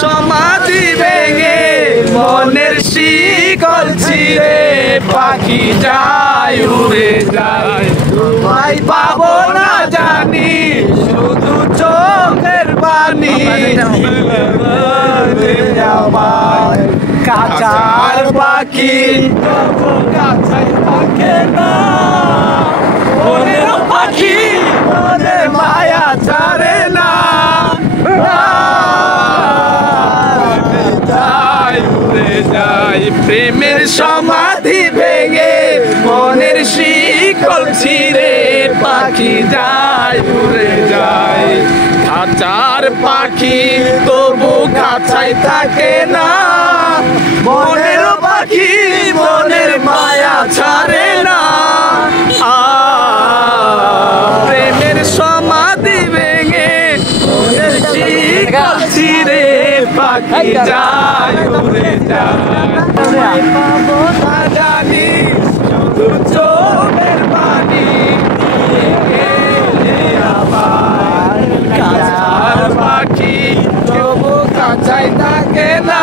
সমাধি ভেঙে মনের শিকল ছিঁড়ে পাখি যায় উড়ে যায় তোমায় পাবো না জানি শুধু চোখের পানি কাঁচার পাখি তবু কাঁচাই থাকে না মনের পাখি মনের মায়া ছাড়ে না উড়ে যায় প্রেমের সমাধি ভেঙে মনের শিকল ছিঁড়ে পাখি যায় উড়ে যায় খাঁচার পাখি তবু খাঁচাই থাকে না মনের পাখি মনের মায়া ছাড়ে না প্রেমের সমাধি ভেঙে মনের শিকল ছিঁড়ে পাখি যায় উড়ে যায় পাবো না জানি শুধু চোখের পানি আবার কাঁচার পাখি তবু কাঁচাই থাকে না